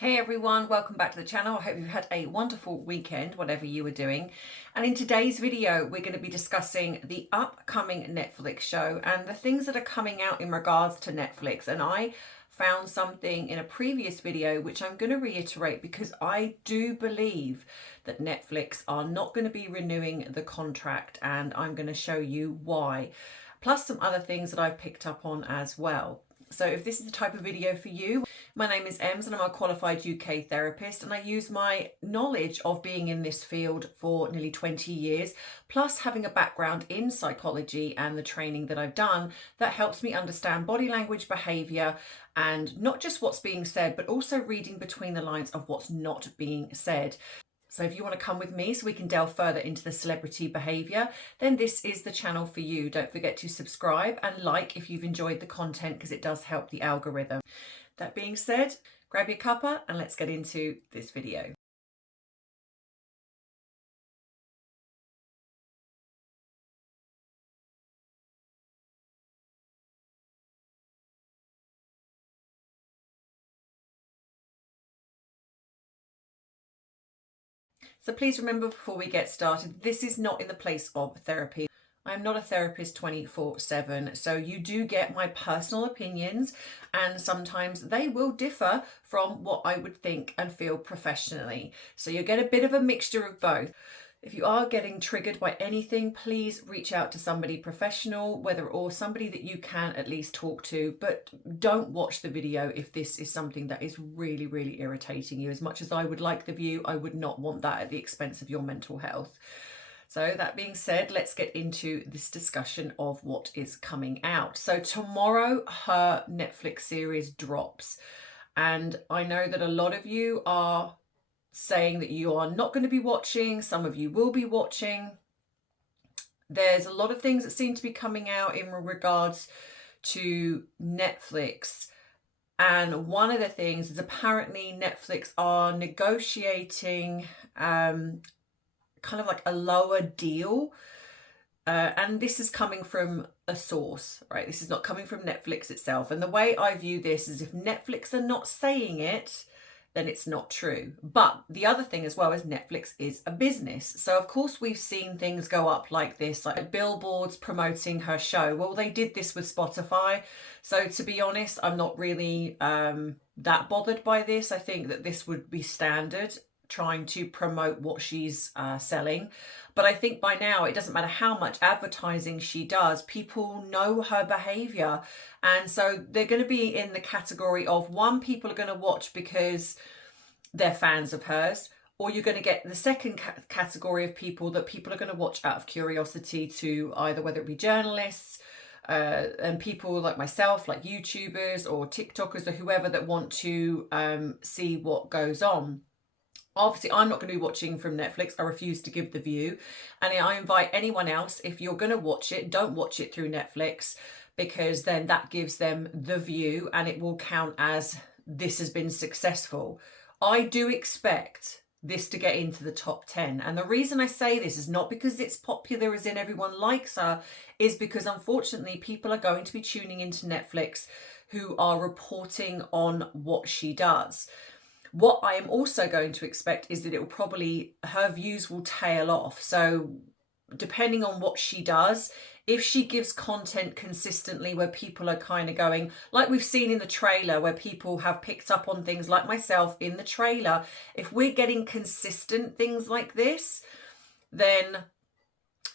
Hey everyone, welcome back to the channel. I hope you've had a wonderful weekend, whatever you were doing. And in today's video, we're going to be discussing the upcoming Netflix show and the things that are coming out in regards to Netflix. And I found something in a previous video, which I'm going to reiterate because I do believe that Netflix are not going to be renewing the contract, and I'm going to show you why. Plus some other things that I've picked up on as well. So if this is the type of video for you, my name is Ems and I'm a qualified UK therapist, and I use my knowledge of being in this field for nearly 20 years, plus having a background in psychology and the training that I've done that helps me understand body language, behaviour, and not just what's being said, but also reading between the lines of what's not being said. So if you want to come with me so we can delve further into the celebrity behaviour, then this is the channel for you. Don't forget to subscribe and like if you've enjoyed the content, because it does help the algorithm. That being said, grab your cuppa and let's get into this video. So please remember, before we get started, this is not in the place of therapy. I am not a therapist 24/7, so you do get my personal opinions, and sometimes they will differ from what I would think and feel professionally. So you'll get a bit of a mixture of both. If you are getting triggered by anything, please reach out to somebody professional, or somebody that you can at least talk to, but don't watch the video if this is something that is really, really irritating you. As much as I would like the view, I would not want that at the expense of your mental health. So that being said, let's get into this discussion of what is coming out. So tomorrow, her Netflix series drops. And I know that a lot of you are saying that you are not going to be watching. Some of you will be watching. There's a lot of things that seem to be coming out in regards to Netflix. And one of the things is apparently Netflix are negotiating kind of like a lower deal. And this is coming from a source, right? This is not coming from Netflix itself. And the way I view this is, if Netflix are not saying it, then it's not true. But the other thing as well is Netflix is a business. So of course we've seen things go up like this, like billboards promoting her show. Well, they did this with Spotify. So to be honest, I'm not really that bothered by this. I think that this would be standard, trying to promote what she's selling. But I think by now it doesn't matter how much advertising she does, people know her behavior. And so they're going to be in the category of, one, people are going to watch because they're fans of hers, or you're going to get the second category of people that people are going to watch out of curiosity to, either whether it be journalists, and people like myself, like YouTubers or TikTokers or whoever, that want to see what goes on. Obviously, I'm not going to be watching from Netflix. I refuse to give the view. And I invite anyone else, if you're going to watch it, don't watch it through Netflix, because then that gives them the view and it will count as this has been successful. I do expect this to get into the top 10. And the reason I say this is not because it's popular, as in everyone likes her, is because unfortunately people are going to be tuning into Netflix who are reporting on what she does. What I am also going to expect is that it will probably, her views will tail off. So depending on what she does, if she gives content consistently where people are kind of going, like we've seen in the trailer, where people have picked up on things, like myself in the trailer, if we're getting consistent things like this, then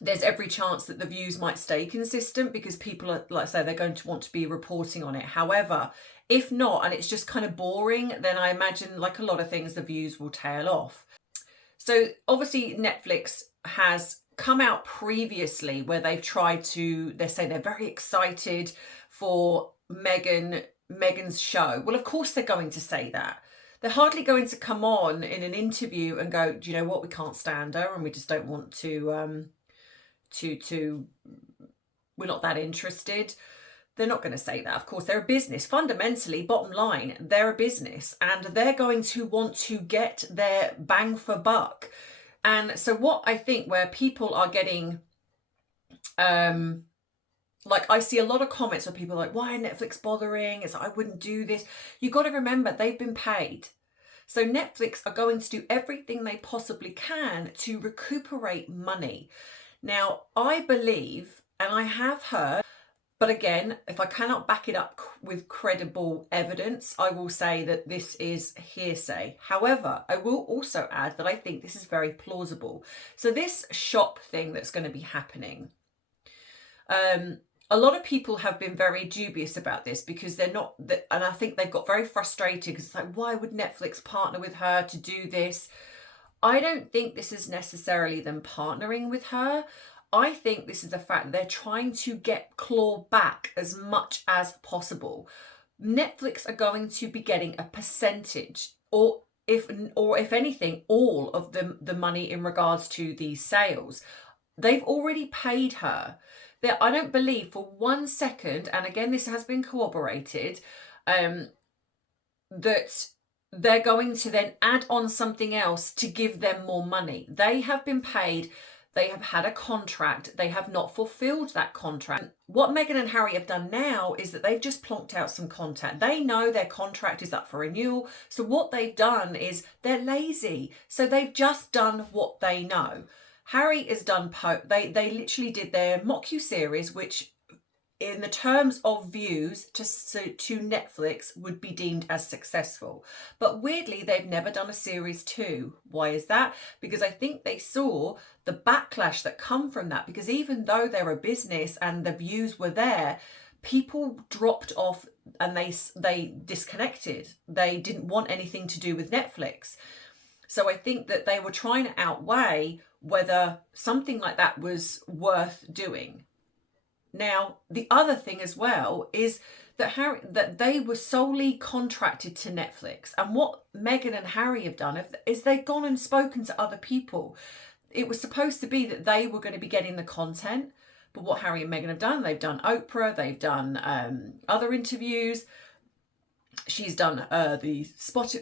there's every chance that the views might stay consistent, because people are, like I say, they're going to want to be reporting on it. However, if not, and it's just kind of boring, then I imagine, like a lot of things, the views will tail off. So obviously Netflix has come out previously where they've tried to, they say they're very excited for Meghan's show. Well, of course they're going to say that. They're hardly going to come on in an interview and go, do you know what, we can't stand her and we just don't want to we're not that interested. They're not going to say that. Of course, they're a business. Fundamentally, bottom line, they're a business, and they're going to want to get their bang for buck. And so what I think, where people are getting, like, I see a lot of comments where people are like, why Netflix bothering? It's like, I wouldn't do this. You've got to remember, they've been paid. So Netflix are going to do everything they possibly can to recuperate money. Now, I believe, and I have heard, but again, if I cannot back it up with credible evidence, I will say that this is hearsay. However, I will also add that I think this is very plausible. So this shop thing that's going to be happening, a lot of people have been very dubious about this because they're not, and I think they've got very frustrated because it's like, why would Netflix partner with her to do this? I don't think this is necessarily them partnering with her. I think this is the fact that they're trying to claw back as much as possible. Netflix are going to be getting a percentage, or if anything, all of the money in regards to these sales. They've already paid her. I don't believe for 1 second, and again, this has been corroborated, that they're going to then add on something else to give them more money. They have been paid. They have had a contract. They have not fulfilled that contract. What Meghan and Harry have done now is that they've just plonked out some content. They know their contract is up for renewal. So what they've done is they're lazy. So they've just done what they know. Harry has done, they literally did their mock-series, which in the terms of views to Netflix would be deemed as successful. But weirdly, they've never done a series 2. Why is that? Because I think they saw the backlash that come from that, because even though they're a business and the views were there, people dropped off and they disconnected. They didn't want anything to do with Netflix. So I think that they were trying to outweigh whether something like that was worth doing. Now, the other thing as well is that they were solely contracted to Netflix. And what Meghan and Harry have done is they've gone and spoken to other people. It was supposed to be that they were going to be getting the content. But what Harry and Meghan have done, they've done Oprah, they've done other interviews. She's done the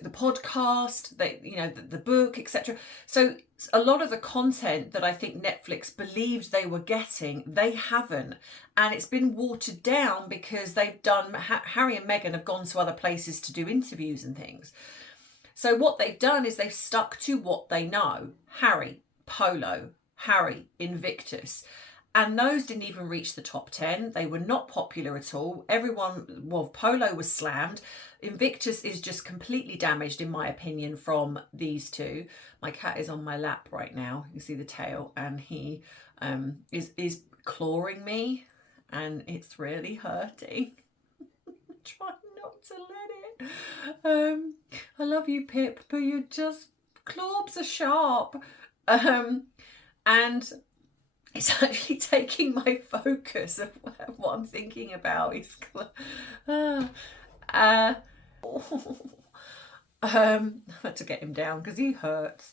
podcast, the book, etc. So a lot of the content that I think Netflix believed they were getting, they haven't, and it's been watered down because they've done. Harry and Meghan have gone to other places to do interviews and things. So what they've done is they've stuck to what they know. Harry, Polo, Harry, Invictus. And those didn't even reach the top 10. They were not popular at all. Polo was slammed. Invictus is just completely damaged, in my opinion, from these two. My cat is on my lap right now. You see the tail, and he is clawing me, and it's really hurting. Try not to let it. I love you, Pip, but you just claws are sharp. And it's actually taking my focus of what I'm thinking about. I had to get him down because he hurts.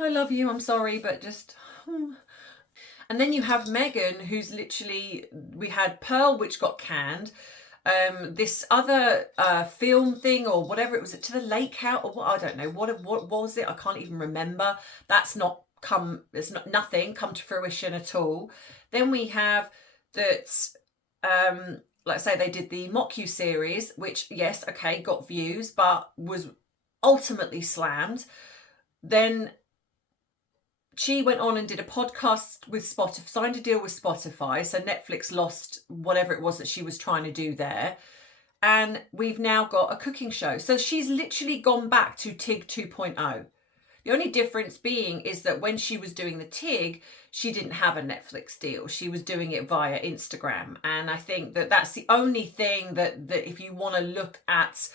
I love you, I'm sorry, but just... And then you have Meghan, who's literally... We had Pearl, which got canned. This other film thing or whatever it was, To the Lake House or what, I don't know. What was it? I can't even remember. Nothing come to fruition at all. Then we have that, like I say, they did the mock-series, which, yes, okay, got views, but was ultimately slammed. Then she went on and did a podcast with Spotify, signed a deal with Spotify, so Netflix lost whatever it was that she was trying to do there. And we've now got a cooking show. So she's literally gone back to TIG 2.0. The only difference being is that when she was doing the TIG, she didn't have a Netflix deal. She was doing it via Instagram. And I think that that's the only thing that if you want to look at,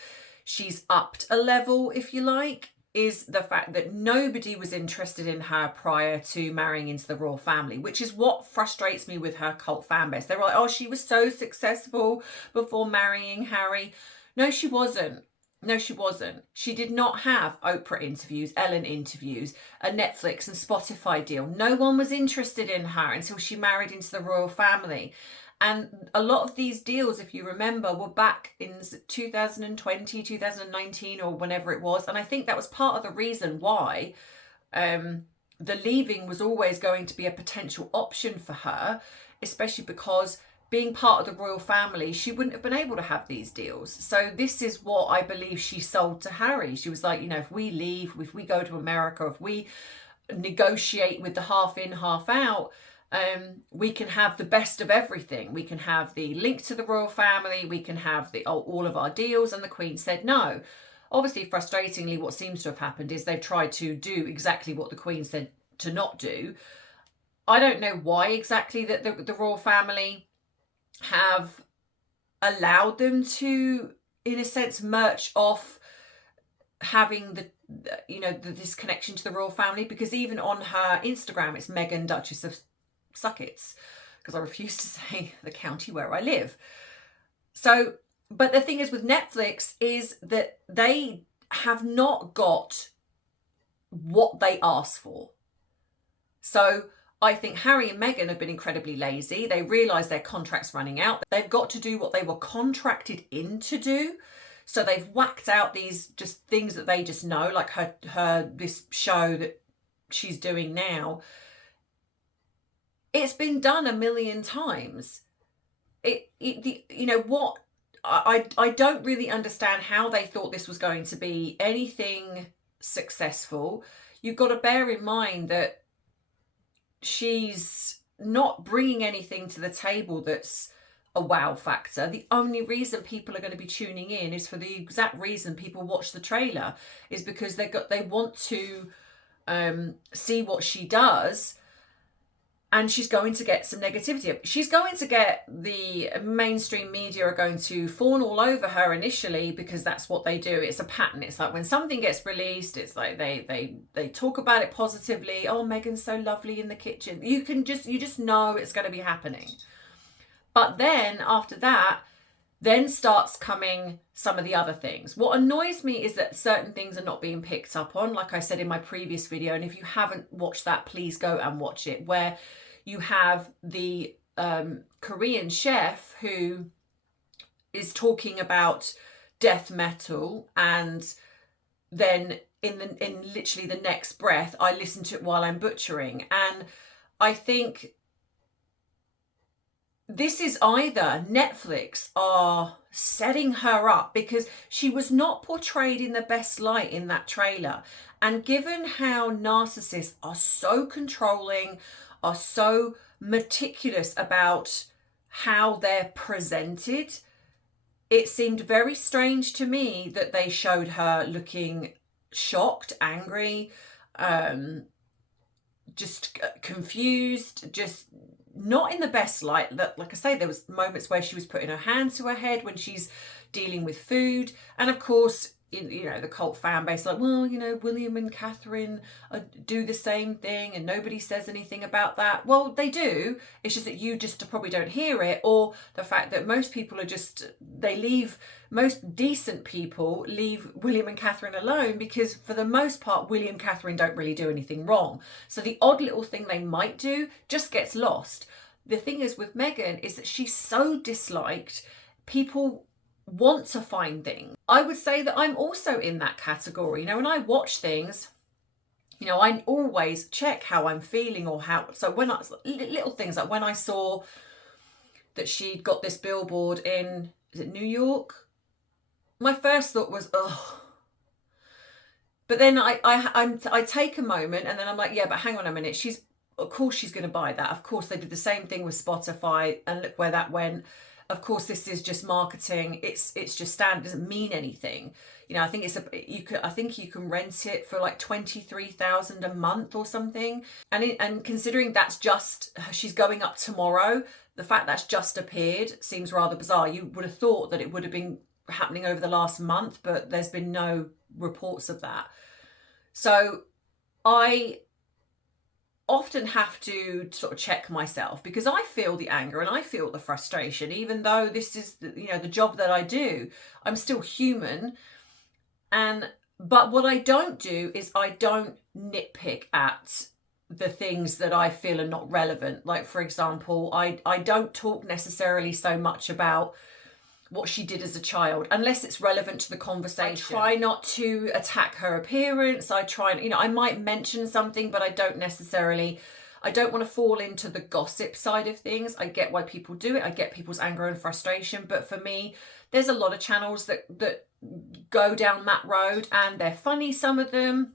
she's upped a level, if you like, is the fact that nobody was interested in her prior to marrying into the royal family, which is what frustrates me with her cult fan base. They're like, oh, she was so successful before marrying Harry. No, she wasn't. No, she wasn't. She did not have Oprah interviews, Ellen interviews, a Netflix and Spotify deal. No one was interested in her until she married into the royal family. And a lot of these deals, if you remember, were back in 2020, 2019 or whenever it was. And I think that was part of the reason why the leaving was always going to be a potential option for her, especially because being part of the royal family, she wouldn't have been able to have these deals. So this is what I believe she sold to Harry. She was like, you know, if we leave, if we go to America, if we negotiate with the half in, half out, we can have the best of everything. We can have the link to the royal family. We can have all of our deals. And the Queen said no. Obviously, frustratingly, what seems to have happened is they've tried to do exactly what the Queen said to not do. I don't know why exactly that the royal family have allowed them to, in a sense, merch off having this connection to the royal family, because even on her Instagram it's Meghan, Duchess of Sussex, because I refuse to say the county where I live. So, but the thing is with Netflix is that they have not got what they asked for. So I think Harry and Meghan have been incredibly lazy. They realise their contract's running out. They've got to do what they were contracted in to do. So they've whacked out these just things that they just know, like this show that she's doing now. It's been done a million times. I don't really understand how they thought this was going to be anything successful. You've got to bear in mind that she's not bringing anything to the table that's a wow factor. The only reason people are going to be tuning in is for the exact reason people watch the trailer, is because they want to see what she does, and she's going to get some negativity. She's going to get, the mainstream media are going to fawn all over her initially, because that's what they do. It's a pattern. It's like when something gets released, it's like they talk about it positively. Oh, Meghan's so lovely in the kitchen. You just know it's going to be happening. But then after that, then starts coming some of the other things. What annoys me is that certain things are not being picked up on, like I said in my previous video. And if you haven't watched that, please go and watch it, where you have the Korean chef who is talking about death metal, and then in literally the next breath, I listen to it while I'm butchering. And I think this is either Netflix are setting her up, because she was not portrayed in the best light in that trailer. And given how narcissists are so controlling, are so meticulous about how they're presented, it seemed very strange to me that they showed her looking shocked, angry, just confused, just not in the best light. That, like I say, there was moments where she was putting her hands to her head when she's dealing with food. And of course, the cult fan base, like, well, William and Catherine do the same thing and nobody says anything about that. Well, they do. It's just that you just probably don't hear it, or the fact that most people most decent people leave William and Catherine alone, because for the most part, William and Catherine don't really do anything wrong. So the odd little thing they might do just gets lost. The thing is with Meghan is that she's so disliked. People want to find things. I would say that I'm also in that category. When I watch things, I always check how I'm feeling, or so when little things like when I saw that she'd got this billboard in, is it New York? My first thought was, ugh. But then I take a moment and then I'm like, yeah, but hang on a minute. Of course she's going to buy that. Of course they did the same thing with Spotify, and look where that went. Of course, this is just marketing. It's just standard. It doesn't mean anything. I think I think you can rent it for like 23,000 a month or something. And considering that's just, she's going up tomorrow, the fact that's just appeared seems rather bizarre. You would have thought that it would have been happening over the last month, but there's been no reports of that. So I often have to sort of check myself, because I feel the anger and I feel the frustration, even though this is the job that I do. I'm still human. But what I don't do is I don't nitpick at the things that I feel are not relevant. Like, for example, I don't talk necessarily so much about what she did as a child, unless it's relevant to the conversation. I try not to attack her appearance. I try, I might mention something, but I don't necessarily, I don't want to fall into the gossip side of things. I get why people do it. I get people's anger and frustration. But for me, there's a lot of channels that go down that road, and they're funny, some of them,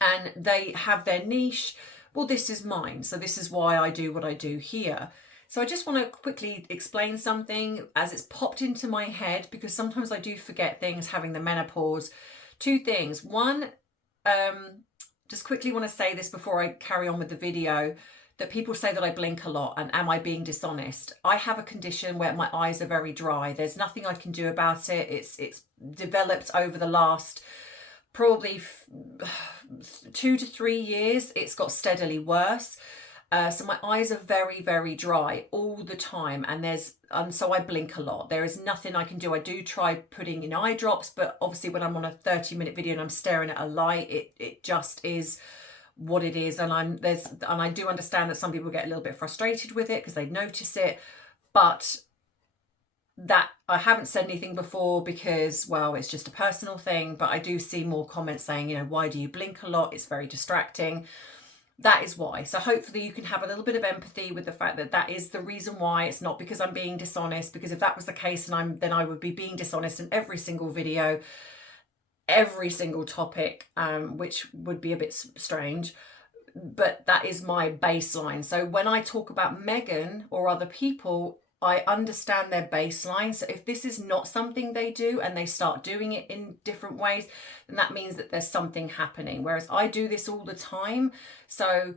and they have their niche. Well, this is mine. So this is why I do what I do here. So I just want to quickly explain something as it's popped into my head, because sometimes I do forget things having the menopause. Two things. One, just quickly want to say this before I carry on with the video, that people say that I blink a lot and am I being dishonest? I have a condition where my eyes are very dry. There's nothing I can do about it. It's developed over the last probably 2 to 3 years. It's got steadily worse. So my eyes are very, very dry all the time, and so I blink a lot. There is nothing I can do. I do try putting in eye drops, but obviously when I'm on a 30-minute video and I'm staring at a light, it just is what it is. And I do understand that some people get a little bit frustrated with it because they notice it, but that I haven't said anything before because, well, it's just a personal thing. But I do see more comments saying, you know, why do you blink a lot? It's very distracting. That is why. So hopefully you can have a little bit of empathy with the fact that that is the reason why. It's not because I'm being dishonest, because if that was the case, then I would be being dishonest in every single video, every single topic, which would be a bit strange. But that is my baseline. So when I talk about Megan or other people, I understand their baseline. So if this is not something they do and they start doing it in different ways, then that means that there's something happening. Whereas I do this all the time. So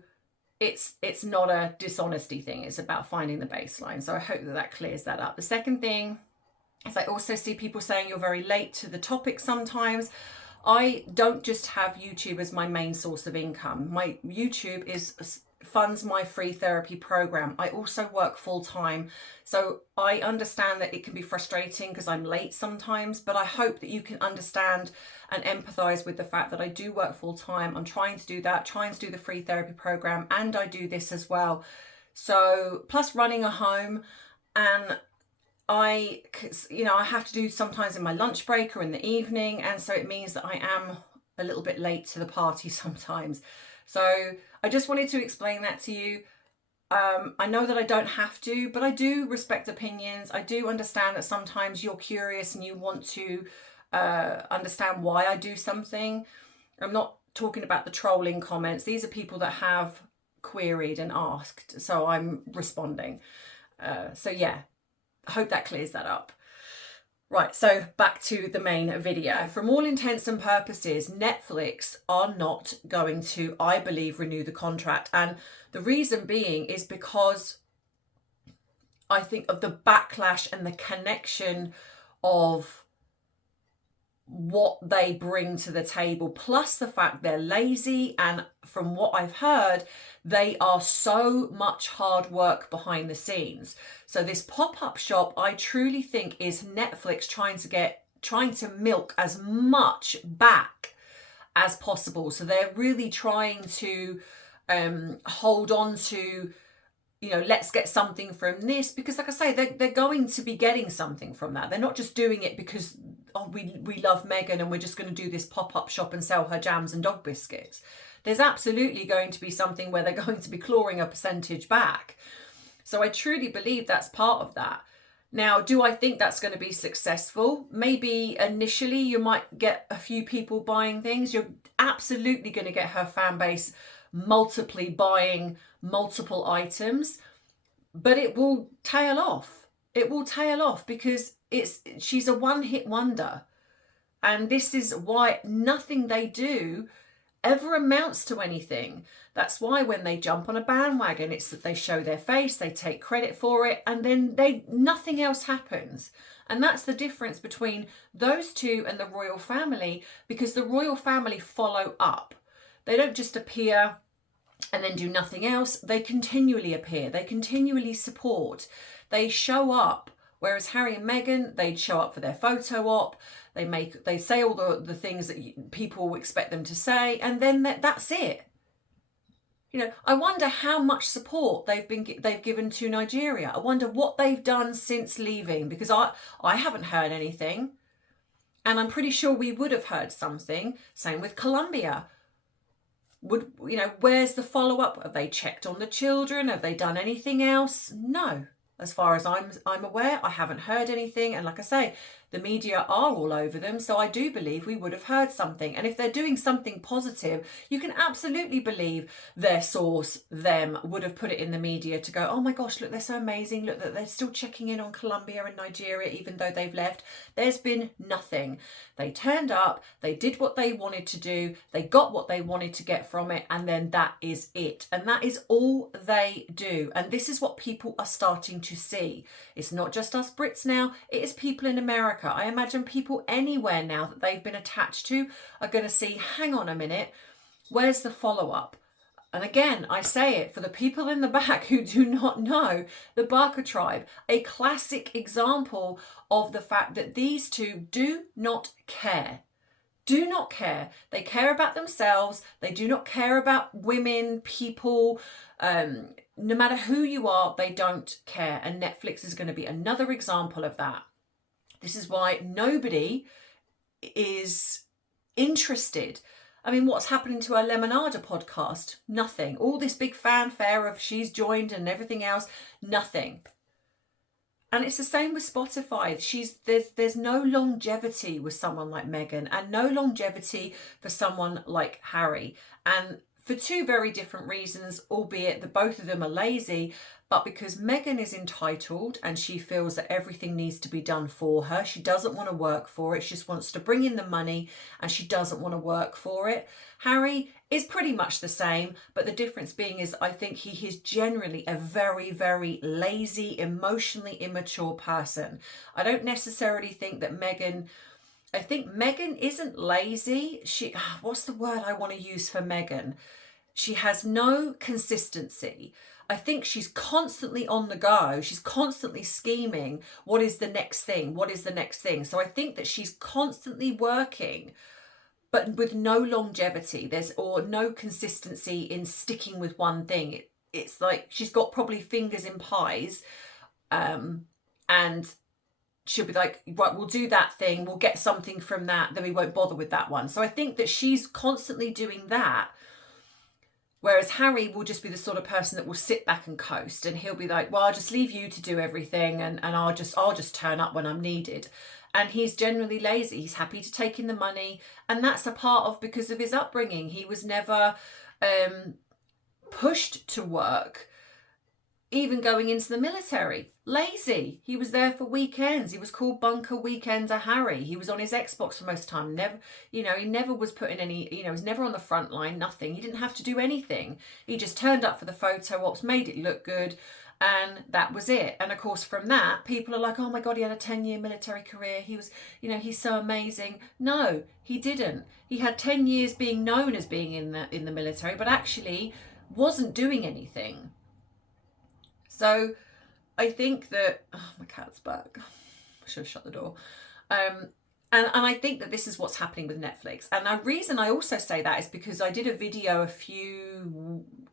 it's not a dishonesty thing. It's about finding the baseline. So I hope that clears that up. The second thing is I also see people saying you're very late to the topic sometimes. I don't just have YouTube as my main source of income. My YouTube funds my free therapy program. I also work full time. So I understand that it can be frustrating because I'm late sometimes, but I hope that you can understand and empathize with the fact that I do work full time. I'm trying to do that, trying to do the free therapy program, and I do this as well. So plus running a home, and I have to do sometimes in my lunch break or in the evening. And so it means that I am a little bit late to the party sometimes. So I just wanted to explain that to you. I know that I don't have to, but I do respect opinions. I do understand that sometimes you're curious and you want to understand why I do something. I'm not talking about the trolling comments. These are people that have queried and asked, so I'm responding. So yeah, I hope that clears that up. Right, so back to the main video. From all intents and purposes, Netflix are not going to, I believe, renew the contract. And the reason being is because I think of the backlash and the connection of what they bring to the table, plus the fact they're lazy, and from what I've heard, they are so much hard work behind the scenes. So this pop-up shop, I truly think, is Netflix trying to milk as much back as possible. So they're really trying to hold on to, you know, let's get something from this, because like I say, they're going to be getting something from that. They're not just doing it because, oh, we love Megan and we're just going to do this pop-up shop and sell her jams and dog biscuits. There's absolutely going to be something where they're going to be clawing a percentage back. So I truly believe that's part of that. Now, do I think that's going to be successful? Maybe initially you might get a few people buying things. You're absolutely going to get her fan base multiply buying multiple items, but it will tail off. It will tail off because she's a one-hit wonder. And this is why nothing they do ever amounts to anything. That's why when they jump on a bandwagon, it's that they show their face, they take credit for it, and then nothing else happens. And that's the difference between those two and the royal family, because the royal family follow up. They don't just appear and then do nothing else. They continually appear, they continually support, they show up. Whereas Harry and Meghan, they'd show up for their photo op, they say all the things that people expect them to say, and then that's it. You know, I wonder how much support they've given to Nigeria. I wonder what they've done since leaving, because I haven't heard anything, and I'm pretty sure we would have heard something. Same with Colombia. Where's the follow-up? Have they checked on the children? Have they done anything else? No. As far as I'm aware, I haven't heard anything. And like I say, the media are all over them. So I do believe we would have heard something. And if they're doing something positive, you can absolutely believe their source, them, would have put it in the media to go, oh my gosh, look, they're so amazing. Look, that they're still checking in on Colombia and Nigeria, even though they've left. There's been nothing. They turned up, they did what they wanted to do, they got what they wanted to get from it, and then that is it. And that is all they do. And this is what people are starting to see. It's not just us Brits now, it is people in America. I imagine people anywhere now that they've been attached to are going to see, hang on a minute, where's the follow-up? And again, I say it for the people in the back who do not know, the Barker tribe, a classic example of the fact that these two do not care. Do not care. They care about themselves. They do not care about women, people. No matter who you are, they don't care. And Netflix is going to be another example of that. This is why nobody is interested. I mean, what's happening to our Lemonada podcast? Nothing. All this big fanfare of she's joined and everything else, nothing. And it's the same with Spotify. There's no longevity with someone like Meghan and no longevity for someone like Harry. And for two very different reasons, albeit that both of them are lazy, but because Meghan is entitled and she feels that everything needs to be done for her. She doesn't want to work for it. She just wants to bring in the money and she doesn't want to work for it. Harry is pretty much the same, but the difference being is I think he is generally a very, very lazy, emotionally immature person. I don't necessarily think that I think Meghan isn't lazy. What's the word I want to use for Meghan? She has no consistency. I think she's constantly on the go. She's constantly scheming. What is the next thing? What is the next thing? So I think that she's constantly working, but with no longevity. Or no consistency in sticking with one thing. It's like she's got probably fingers in pies, and she'll be like, right, we'll do that thing. We'll get something from that. Then we won't bother with that one. So I think that she's constantly doing that. Whereas Harry will just be the sort of person that will sit back and coast, and he'll be like, well, I'll just leave you to do everything and I'll just turn up when I'm needed. And he's generally lazy. He's happy to take in the money. And that's a part of because of his upbringing. He was never pushed to work, even going into the military. Lazy. He was there for weekends. He was called Bunker Weekender Harry. He was on his Xbox for most of the time. Never, he never was put in any, he was never on the front line, nothing. He didn't have to do anything. He just turned up for the photo ops, made it look good, and that was it. And of course, from that, people are like, oh my God, he had a 10-year military career. He was, he's so amazing. No, he didn't. He had 10 years being known as being in the military, but actually wasn't doing anything. So I think that, my cat's back. I should have shut the door. And I think that this is what's happening with Netflix. And the reason I also say that is because I did a video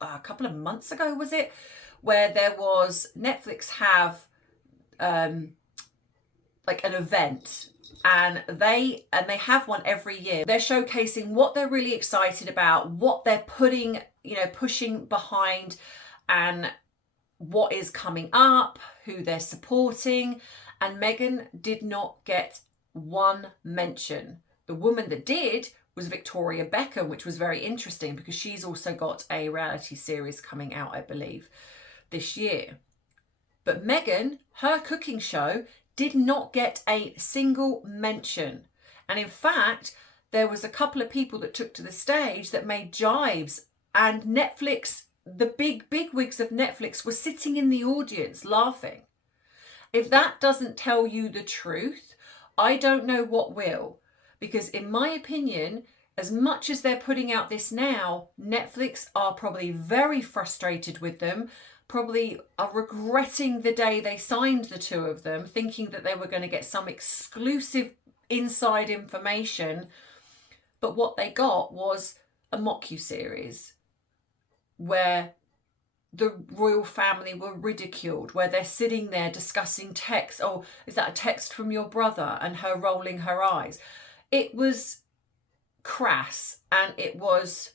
a couple of months ago, was it? Where there was, Netflix have like an event, and they have one every year. They're showcasing what they're really excited about, what they're pushing behind, and what is coming up, who they're supporting. And Meghan did not get one mention. The woman that did was Victoria Beckham, which was very interesting because she's also got a reality series coming out, I believe, this year. But Meghan, her cooking show, did not get a single mention. And in fact, there was a couple of people that took to the stage that made jibes, and Netflix, the big wigs of Netflix, were sitting in the audience laughing. If that doesn't tell you the truth, I don't know what will. Because in my opinion, as much as they're putting out this now, Netflix are probably very frustrated with them, probably are regretting the day they signed the two of them, thinking that they were going to get some exclusive inside information. But what they got was a mocu-series where the royal family were ridiculed, where they're sitting there discussing text. Oh, is that a text from your brother? And her rolling her eyes. It was crass, and it was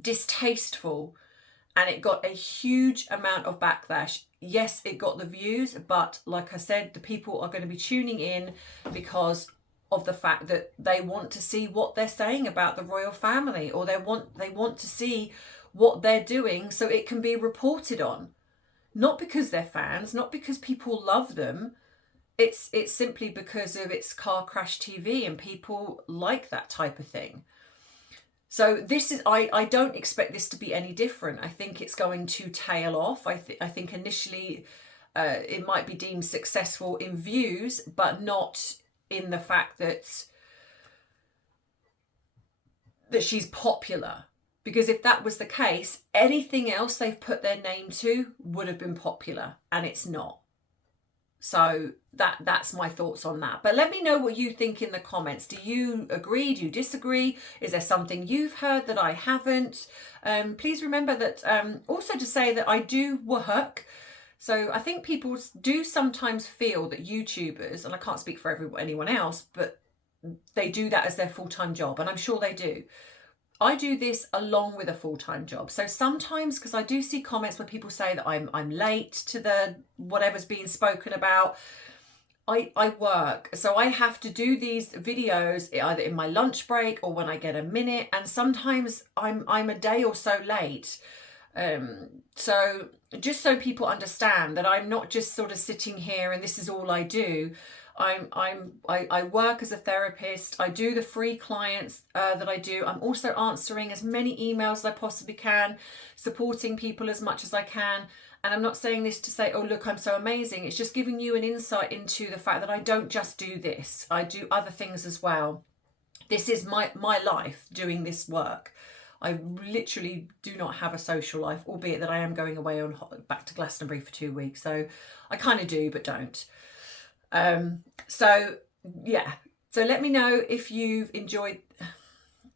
distasteful, and it got a huge amount of backlash. Yes, it got the views, but like I said, the people are going to be tuning in because of the fact that they want to see what they're saying about the royal family, or they want to see what they're doing so it can be reported on. Not because they're fans, not because people love them. It's simply because of its car crash TV, and people like that type of thing. So this is, I don't expect this to be any different. I think it's going to tail off. I think initially it might be deemed successful in views, but not in the fact that she's popular. Because if that was the case, anything else they've put their name to would have been popular, and it's not. So that's my thoughts on that. But let me know what you think in the comments. Do you agree? Do you disagree? Is there something you've heard that I haven't? Please remember that also to say that I do work. So I think people do sometimes feel that YouTubers, and I can't speak for anyone else, but they do that as their full-time job, and I'm sure they do. I do this along with a full-time job. So sometimes, because I do see comments where people say that I'm late to the whatever's being spoken about, I work. So I have to do these videos either in my lunch break or when I get a minute, and sometimes I'm a day or so late. So just so people understand that I'm not just sort of sitting here and this is all I do. I work as a therapist. I do the free clients that I do. I'm also answering as many emails as I possibly can, supporting people as much as I can. And I'm not saying this to say, oh, look, I'm so amazing. It's just giving you an insight into the fact that I don't just do this. I do other things as well. This is my life doing this work. I literally do not have a social life, albeit that I am going away back to Glastonbury for 2 weeks. So I kind of do, but don't. So yeah, so let me know if you've enjoyed.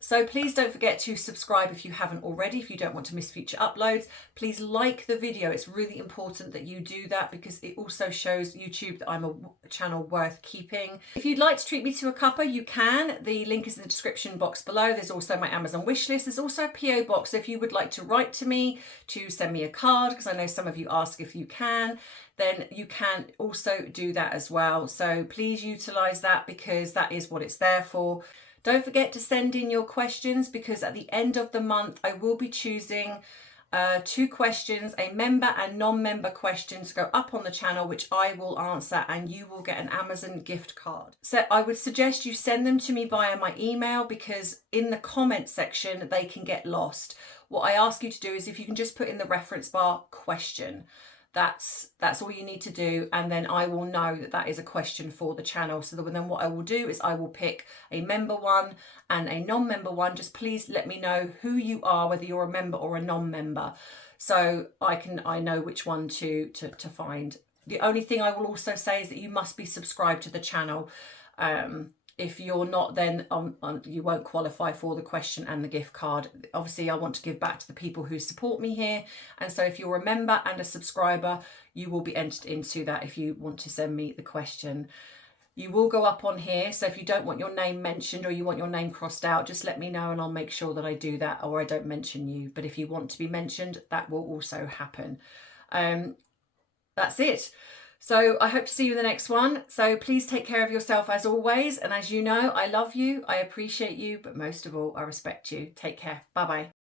So please don't forget to subscribe if you haven't already, if you don't want to miss future uploads. Please like the video. It's really important that you do that because it also shows YouTube that I'm a channel worth keeping. If you'd like to treat me to a cuppa, you can. The link is in the description box below. There's also my Amazon wishlist. There's also a PO box if you would like to write to me, to send me a card, because I know some of you ask if you can. Then you can also do that as well. So please utilize that because that is what it's there for. Don't forget to send in your questions because at the end of the month, I will be choosing 2 questions, a member and non-member question to go up on the channel, which I will answer, and you will get an Amazon gift card. So I would suggest you send them to me via my email because in the comment section, they can get lost. What I ask you to do is if you can just put in the reference bar question. That's all you need to do, and then I will know that that is a question for the channel. So then what I will do is I will pick a member one and a non-member one. Just please let me know who you are, whether you're a member or a non-member, so I know which one to find. The only thing I will also say is that you must be subscribed to the channel. If you're not, then you won't qualify for the question and the gift card. Obviously, I want to give back to the people who support me here. And so if you're a member and a subscriber, you will be entered into that if you want to send me the question. You will go up on here. So if you don't want your name mentioned or you want your name crossed out, just let me know and I'll make sure that I do that, or I don't mention you. But if you want to be mentioned, that will also happen. That's it. So I hope to see you in the next one. So please take care of yourself as always. And as you know, I love you, I appreciate you, but most of all, I respect you. Take care. Bye-bye.